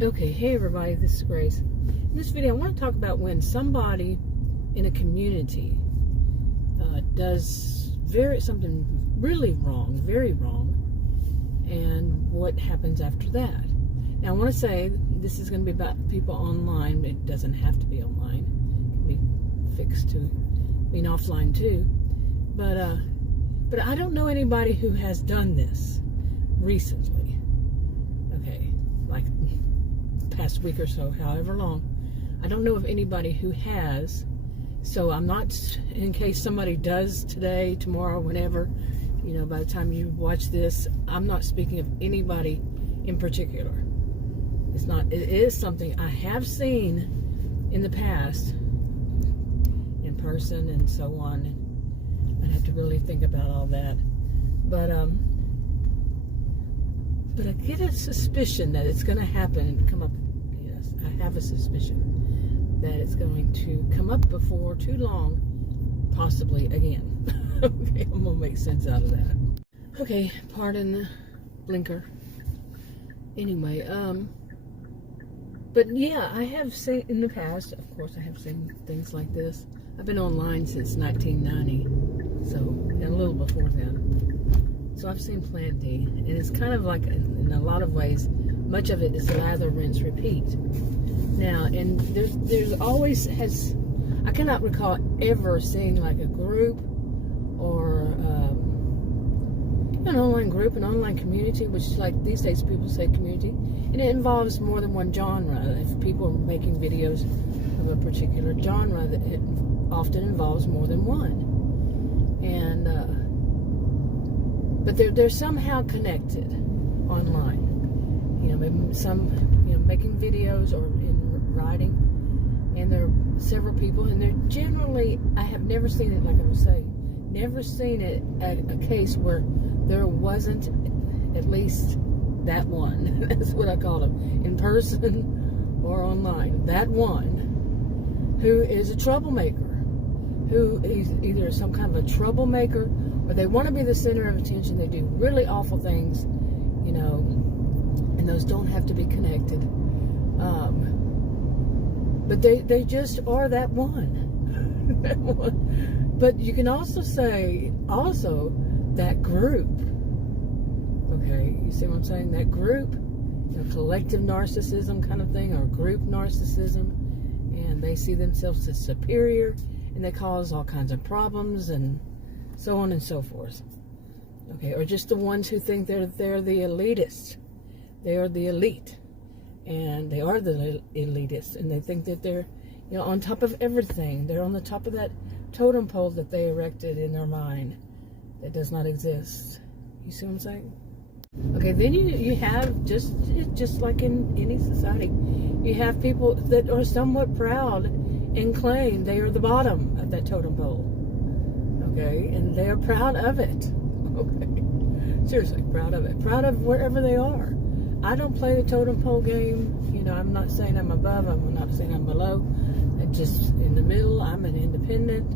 Okay, hey everybody, this is Grace. In this video, I want to talk about when somebody in a community does something really wrong, very wrong, and what happens after that. Now, I want to say this is going to be about people online. It doesn't have to be online. It can be fixed to being offline too. But I don't know anybody who has done this recently. Okay, like past week or so, however long. I don't know of anybody who has, so I'm not, in case somebody does today, tomorrow, whenever, by the time you watch this, I'm not speaking of anybody in particular. It is something I have seen in the past, in person and so on. I'd have to really think about all that. But I get a suspicion that it's going to happen and come up. Yes, I have a suspicion that it's going to come up before too long, possibly again. Okay, I'm going to make sense out of that. Okay, pardon the blinker. Anyway, but yeah, I have seen in the past, of course, I have seen things like this. I've been online since 1990, so and a little before then. So I've seen plenty, and it's kind of like, in a lot of ways, much of it is lather, rinse, repeat. Now, and there's always I cannot recall ever seeing like a group or an online group, an online community, which is like these days people say community, and it involves more than one genre. If people are making videos of a particular genre, that it often involves more than one. And but they're somehow connected online. Maybe some making videos or in writing, and there are several people, and they're generally, I have never seen it, like I was saying, never seen it at a case where there wasn't at least that one. That's what I call them, in person or online. That one who is a troublemaker, who is either some kind of a troublemaker, or they want to be the center of attention. They do really awful things, and those don't have to be connected. But they just are that one. That one. But you can also say, that group. Okay, you see what I'm saying? That group, collective narcissism kind of thing, or group narcissism, and they see themselves as superior, and they cause all kinds of problems, and so on and so forth. Okay, or just the ones who think they're the elitists. They are the elite, and they are the elitists, and they think that they're, on top of everything. They're on the top of that totem pole that they erected in their mind that does not exist. You see what I'm saying? Okay, then you have, just like in any society, you have people that are somewhat proud and claim they are the bottom of that totem pole. Okay, and they are proud of it. Okay, seriously, proud of it. Proud of wherever they are. I don't play the totem pole game. I'm not saying I'm above. I'm not saying I'm below. I'm just in the middle. I'm an independent,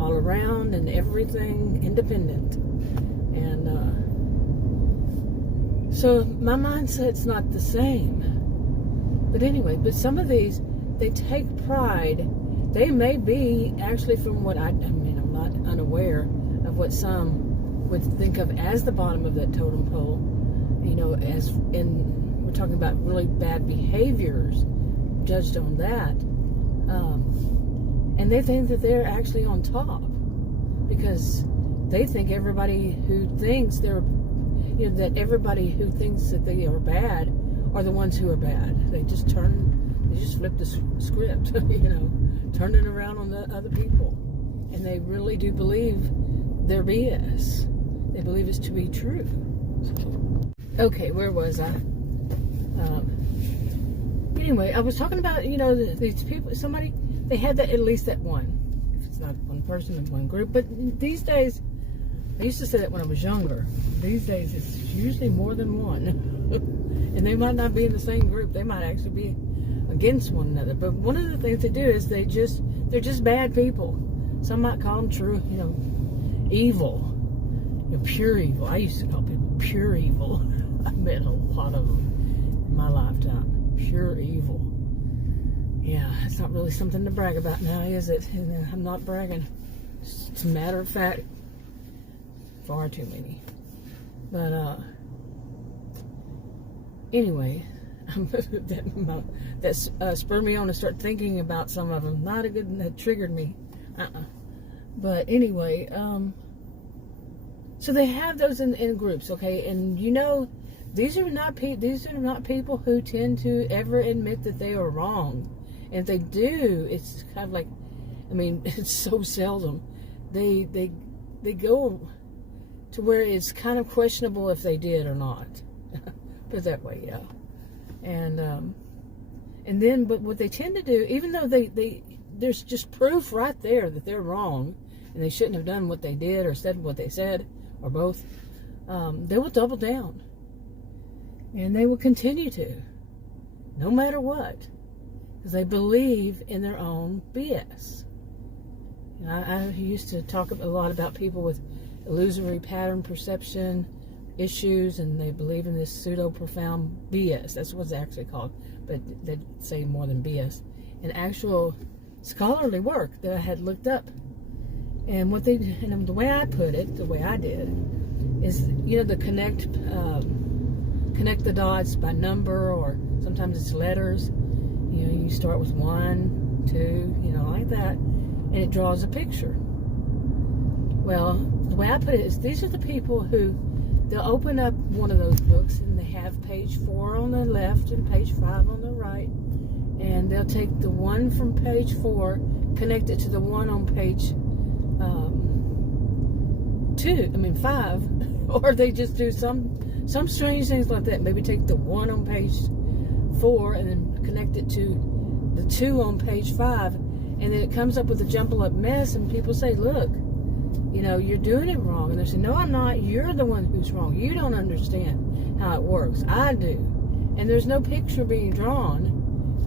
all around and everything independent. And so my mindset's not the same. But anyway, some of these, they take pride. They may be actually, from what I'm not unaware of what some would think of as the bottom of that totem pole. As in, we're talking about really bad behaviors judged on that. And they think that they're actually on top because they think everybody who thinks that everybody who thinks that they are bad are the ones who are bad. They just flip the script, turn it around on the other people. And they really do believe their BS. They believe it's to be true. Okay, where was I? Anyway, I was talking about, these people, they had at least that one. If it's not one person, it's one group. But these days, I used to say that when I was younger. These days, it's usually more than one. And they might not be in the same group. They might actually be against one another. But one of the things they do is they're just bad people. Some might call them true, evil. Pure evil. I used to call people pure evil. I met a lot of them in my lifetime. pure evil. Yeah, it's not really something to brag about now, is it? I'm not bragging. It's a matter of fact. Far too many. But anyway, that spurred me on to start thinking about some of them. Not a good, that triggered me. But anyway, so they have those in groups, okay? And you know, these are not people who tend to ever admit that they are wrong. And if they do, it's kind of like, I mean, it's so seldom. They go to where it's kind of questionable if they did or not. Put it that way, yeah. And then, but what they tend to do, even though there's just proof right there that they're wrong and they shouldn't have done what they did or said what they said, or both, they will double down. And they will continue to, no matter what, because they believe in their own BS. You know, I used to talk a lot about people with illusory pattern perception issues, and they believe in this pseudo-profound BS. That's what it's actually called, but they'd say more than BS. And actual scholarly work that I had looked up. And the way I put it, the way I did, is, you know, the connect the dots by number, or sometimes it's letters. You know, you start with 1, 2, you know, like that, and it draws a picture. Well, the way I put it is, these are the people who, they'll open up one of those books and they have page 4 on the left and page 5 on the right, and they'll take the one from page 4, connect it to the one on page 5, or they just do some strange things like that. Maybe take the one on page 4 and then connect it to the 2 on page 5, and then it comes up with a jumbled up mess, and people say, look, you know, you're doing it wrong. And they say, no, I'm not. You're the one who's wrong. You don't understand how it works. I do. And there's no picture being drawn.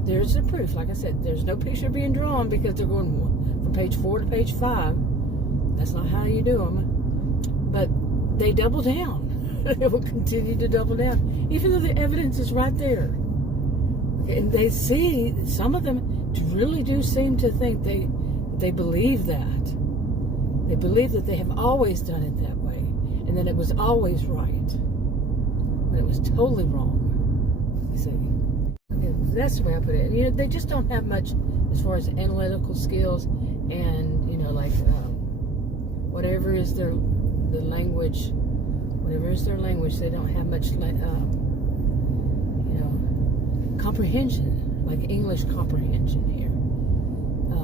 There's the proof. Like I said, there's no picture being drawn because they're going from page 4 to page 5. That's not how you do them. But they double down. They will continue to double down, even though the evidence is right there. And they see, some of them really do seem to think they believe that. They believe that they have always done it that way, and that it was always right, but it was totally wrong. You see, and that's the way I put it. And, you know, they just don't have much as far as analytical skills, and, you know, like whatever is their language, they don't have much, you know, comprehension, like English comprehension here.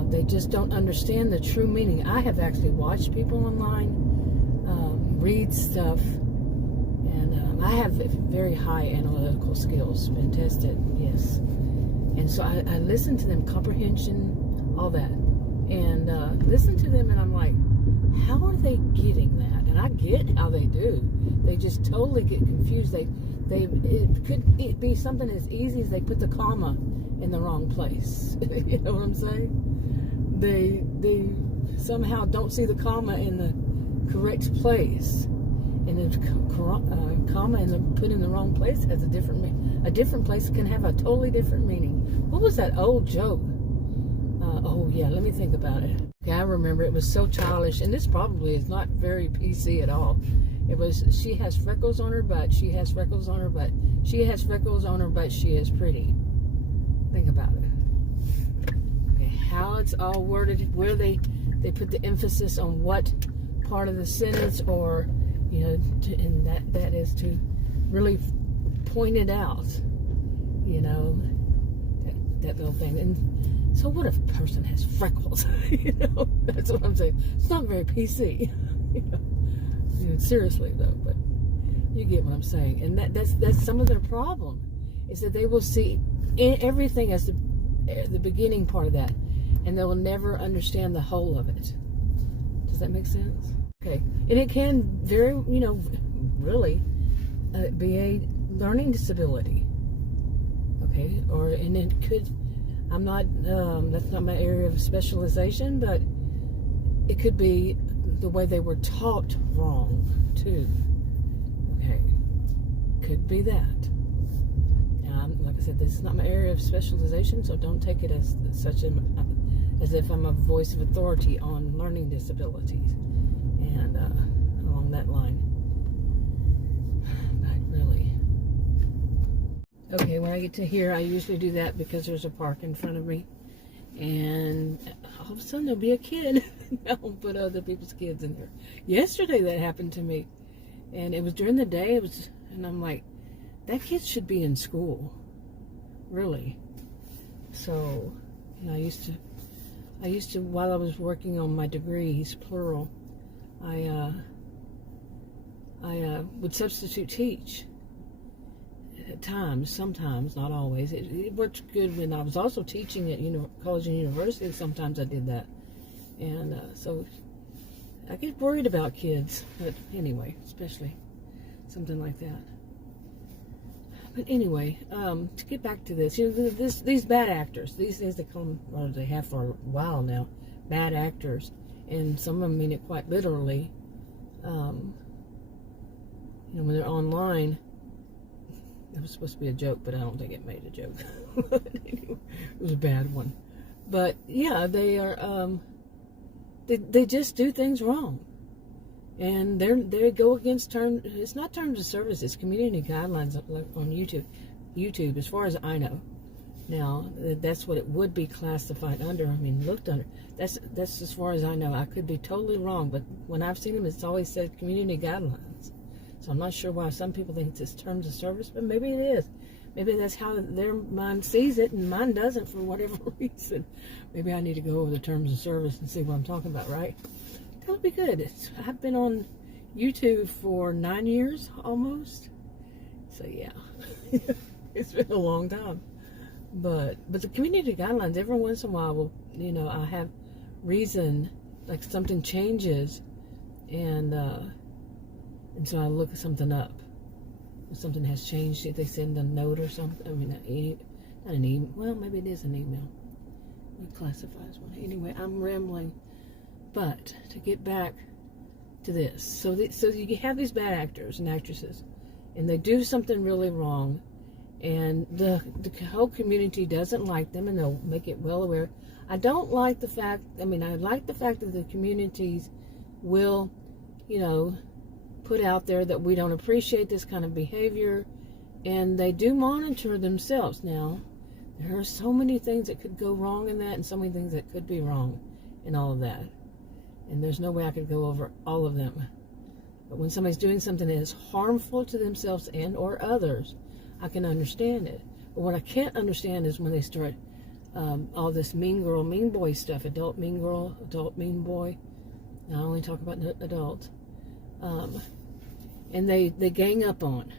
They just don't understand the true meaning. I have actually watched people online read stuff, and I have very high analytical skills, been tested, yes. And so I listen to them, comprehension, all that, and listen to them, and I'm like, how are they getting that? And I get how they do. They just totally get confused. It could be something as easy as they put the comma in the wrong place. You know what I'm saying? They somehow don't see the comma in the correct place, and the comma put in the wrong place has a different place can have a totally different meaning. What was that old joke? Oh yeah, let me think about it. Yeah, I remember, it was so childish, and this probably is not very PC at all. It was, she has freckles on her butt, she has freckles on her butt, she has freckles on her butt, she is pretty. Think about it. How it's all worded, where they put the emphasis on what part of the sentence, or, you know, and that is to really point it out, you know, that little thing. And so what if a person has freckles? You know, that's what I'm saying. It's not very PC. You know, seriously though, but you get what I'm saying. And that's some of their problem, is that they will see everything as the beginning part of that, and they will never understand the whole of it. Does that make sense? Okay. And it can very, you know, really be a learning disability. Okay. And it could, I'm not, that's not my area of specialization, but it could be the way they were taught wrong too. Okay. Could be that. Now, like I said, this is not my area of specialization, so don't take it as as if I'm a voice of authority on learning disabilities and along that line. But really, okay, when I get to here, I usually do that because there's a park in front of me, and all of a sudden there'll be a kid. I'll put other people's kids in there. Yesterday that happened to me, and it was during the day. And I'm like, that kid should be in school, really. So, I used to while I was working on my degrees, plural, I would substitute teach at times, sometimes, not always. It worked good when I was also teaching at college and university. Sometimes I did that, and so I get worried about kids. But anyway, especially something like that. But anyway, to get back to this, these bad actors, these things that come, or they have for a while now, bad actors, and some of them mean it quite literally. When they're online, it was supposed to be a joke, but I don't think it made a joke. Anyway, it was a bad one. But yeah, they are, they just do things wrong. And they go against it's not terms of service, it's community guidelines on YouTube, as far as I know. Now, that's what it would be classified under, looked under. That's as far as I know. I could be totally wrong, but when I've seen them, it's always said community guidelines. So I'm not sure why some people think it's terms of service, but maybe it is. Maybe that's how their mind sees it, and mine doesn't for whatever reason. Maybe I need to go over the terms of service and see what I'm talking about, right? That would be good. I've been on YouTube for 9 years almost. So yeah, it's been a long time. But the community guidelines, every once in a while, I have reason, like something changes, and so I look something up. If something has changed, if they send a note or something, not an email. Well, maybe it is an email. It classifies one. Anyway, I'm rambling. But to get back to this, so you have these bad actors and actresses, and they do something really wrong, and the whole community doesn't like them, and they'll make it well aware. I don't like the fact. I like the fact that the communities will, put out there that we don't appreciate this kind of behavior, and they do monitor themselves. Now, there are so many things that could go wrong in that, and so many things that could be wrong in all of that. And there's no way I could go over all of them. But when somebody's doing something that is harmful to themselves and or others, I can understand it. But what I can't understand is when they start all this mean girl, mean boy stuff. Adult mean girl, adult mean boy. I only talk about adults. And they gang up on.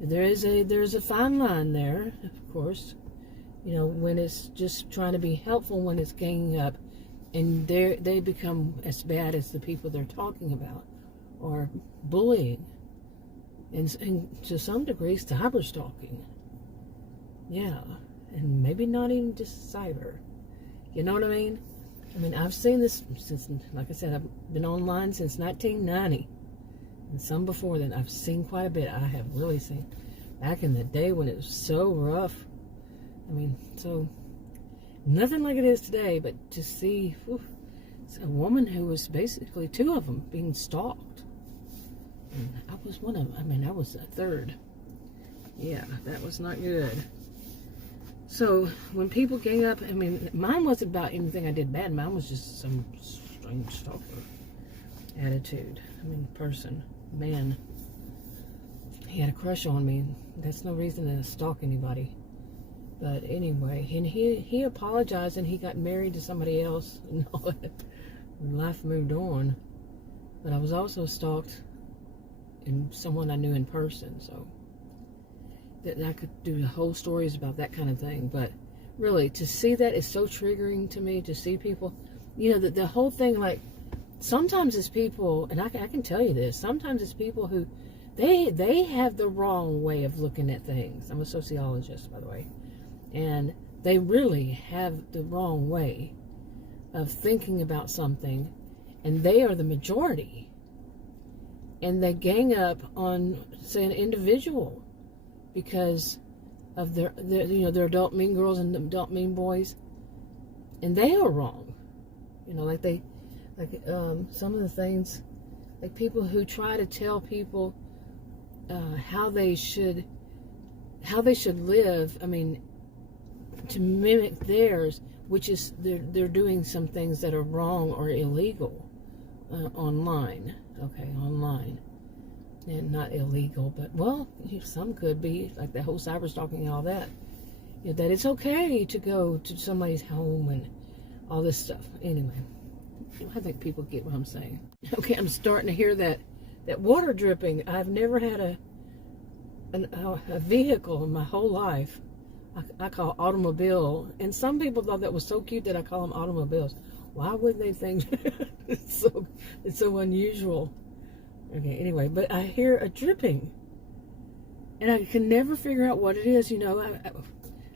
There's a fine line there, of course. When it's just trying to be helpful, when it's ganging up. And they become as bad as the people they're talking about, or bullying, and to some degree, cyber stalking. Yeah, and maybe not even just cyber. You know what I mean? I've seen this since, like I said, I've been online since 1990, and some before then. I've seen quite a bit. I have really seen back in the day when it was so rough. So. Nothing like it is today, but to see a woman who was basically two of them being stalked. And I was one of them. I was a third. Yeah, that was not good. So when people gang up, mine wasn't about anything I did bad. Mine was just some strange stalker attitude. Person, man. He had a crush on me. That's no reason to stalk anybody. But anyway, and he apologized, and he got married to somebody else, and all that. Life moved on. But I was also stalked in someone I knew in person, so that I could do whole stories about that kind of thing. But really, to see that is so triggering to me, to see people, the whole thing, like, sometimes it's people, and I can tell you this, sometimes it's people who, they have the wrong way of looking at things. I'm a sociologist, by the way. And they really have the wrong way of thinking about something, and they are the majority. And they gang up on, say, an individual because of their their adult mean girls and adult mean boys, and they are wrong. Some of the things, like people who try to tell people how they should live. I mean, to mimic theirs, which is they're doing some things that are wrong or illegal online. Okay, online. And not illegal, but, well, some could be, like that whole cyberstalking and all that. That it's okay to go to somebody's home and all this stuff. Anyway, I think people get what I'm saying. Okay, I'm starting to hear that water dripping. I've never had a vehicle in my whole life I call automobile, and some people thought that was so cute that I call them automobiles. Why would they think it's so unusual? Okay, anyway, but I hear a dripping, and I can never figure out what it is.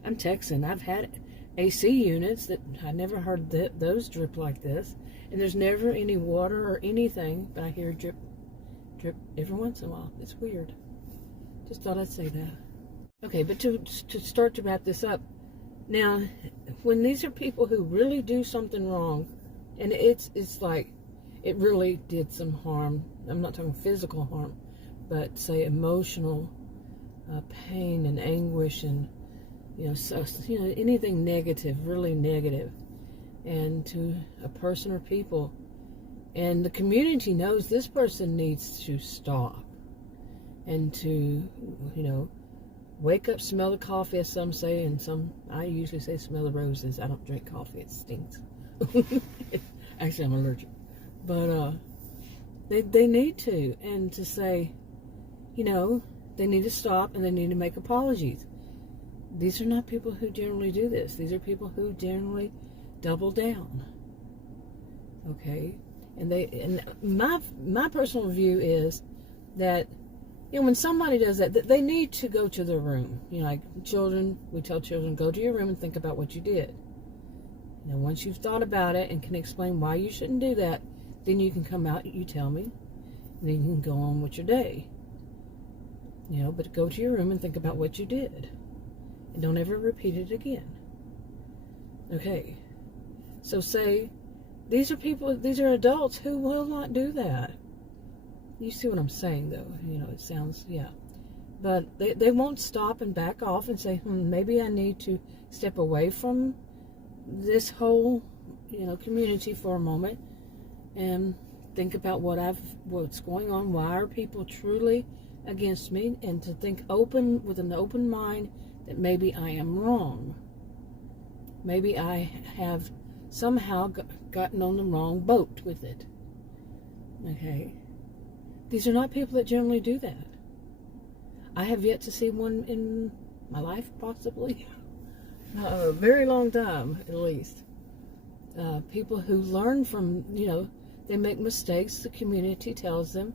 I'm Texan. I've had AC units that I never heard those drip like this, and there's never any water or anything, but I hear drip, drip every once in a while. It's weird. Just thought I'd say that. Okay, but to start to wrap this up, now, when these are people who really do something wrong, and it's like it really did some harm. I'm not talking physical harm, but say emotional pain and anguish, and anything negative, really negative, and to a person or people, and the community knows this person needs to stop, and to wake up, smell the coffee, as some say, and I usually say smell the roses. I don't drink coffee; it stinks. Actually, I'm allergic. But they need to, and to say, they need to stop, and they need to make apologies. These are not people who generally do this. These are people who generally double down. Okay, and my personal view is that when somebody does that, they need to go to their room. Like children, we tell children, go to your room and think about what you did. Once you've thought about it and can explain why you shouldn't do that, then you can come out, you tell me, and then you can go on with your day. But go to your room and think about what you did. And don't ever repeat it again. Okay. So say, these are adults who will not do that. You see what I'm saying, though. It sounds, yeah. But they won't stop and back off and say, maybe I need to step away from this whole, community for a moment and think about what's going on. Why are people truly against me? And to think with an open mind that maybe I am wrong. Maybe I have somehow gotten on the wrong boat with it. Okay. These are not people that generally do that. I have yet to see one in my life, possibly. A very long time, at least. People who learn from, they make mistakes. The community tells them,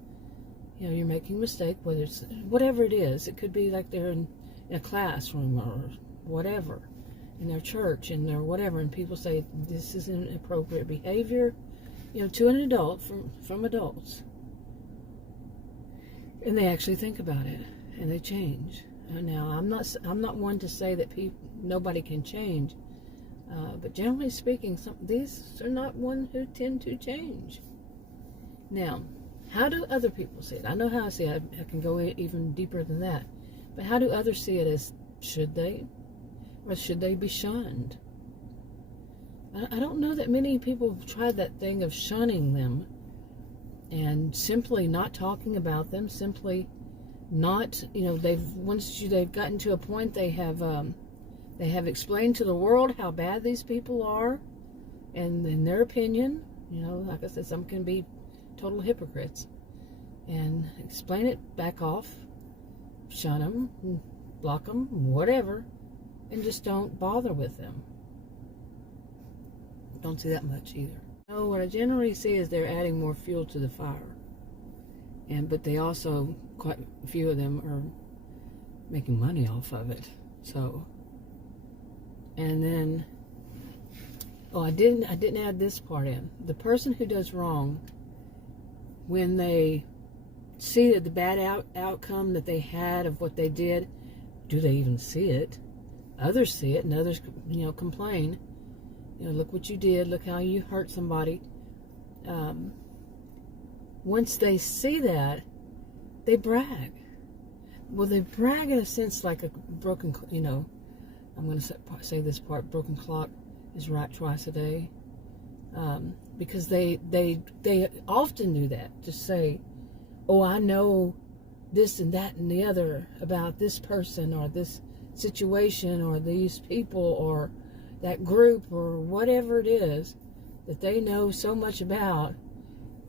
you're making a mistake, whatever it is. It could be like they're in a classroom or whatever, in their church, and their whatever, and people say, this is inappropriate behavior, to an adult, from adults. And they actually think about it, and they change. Now, I'm not one to say that nobody can change, but generally speaking, these are not one who tend to change. Now, how do other people see it? I know how I see it. I can go even deeper than that. But how do others see it? As should they? Or should they be shunned? I don't know that many people have tried that thing of shunning them and simply not talking about them, simply not, once they've gotten to a point, they have explained to the world how bad these people are, and in their opinion, like I said, some can be total hypocrites, and explain it, back off, shun them, block them, whatever, and just don't bother with them. Don't see that much either. No, what I generally see is they're adding more fuel to the fire, but they also, quite a few of them are making money off of it. So, and then, I didn't add this part in. The person who does wrong, when they see that the bad outcome that they had of what they did, do they even see it? Others see it, and others, complain. Look what you did. Look how you hurt somebody. Once they see that, they brag. Well, they brag in a sense like a broken, I'm going to say this part, broken clock is right twice a day. Because they often do that. Just say, oh, I know this and that and the other about this person or this situation or these people or that group or whatever it is that they know so much about,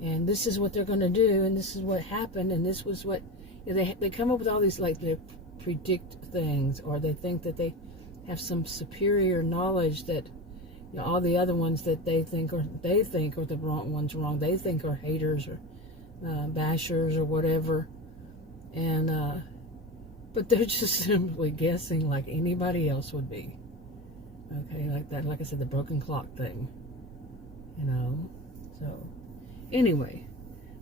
and this is what they're going to do, and this is what happened, and this was what they come up with all these, like, they predict things, or they think that they have some superior knowledge that all the other ones that they think are the wrong ones wrong. They think are haters or bashers or whatever, and but they're just simply guessing like anybody else would be. Okay, like that. Like I said, the broken clock thing. So anyway,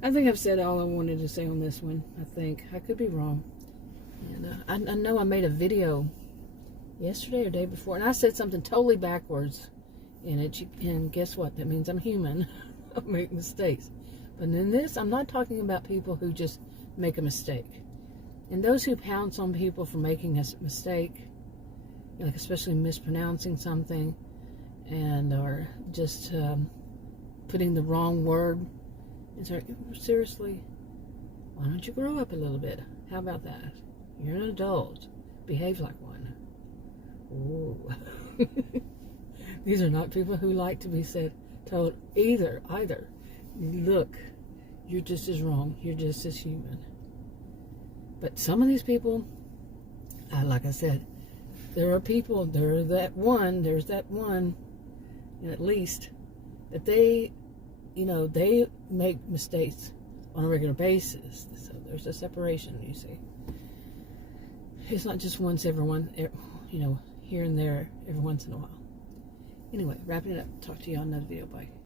I think I've said all I wanted to say on this one. I think I could be wrong, and I know I made a video yesterday or day before, and I said something totally backwards in it, and guess what? That means I'm human. I make mistakes. But in this, I'm not talking about people who just make a mistake. And those who pounce on people for making a mistake, like especially mispronouncing something, and or just putting the wrong word, it's like, seriously, why don't you grow up a little bit? How about that? You're an adult. Behave like one. Ooh. These are not people who like to be told either. Look, you're just as wrong. You're just as human. But some of these people, like I said, there's that one, at least, that they make mistakes on a regular basis. So there's a separation, you see. It's not just once here and there, every once in a while. Anyway, wrapping it up. Talk to you on another video. Bye.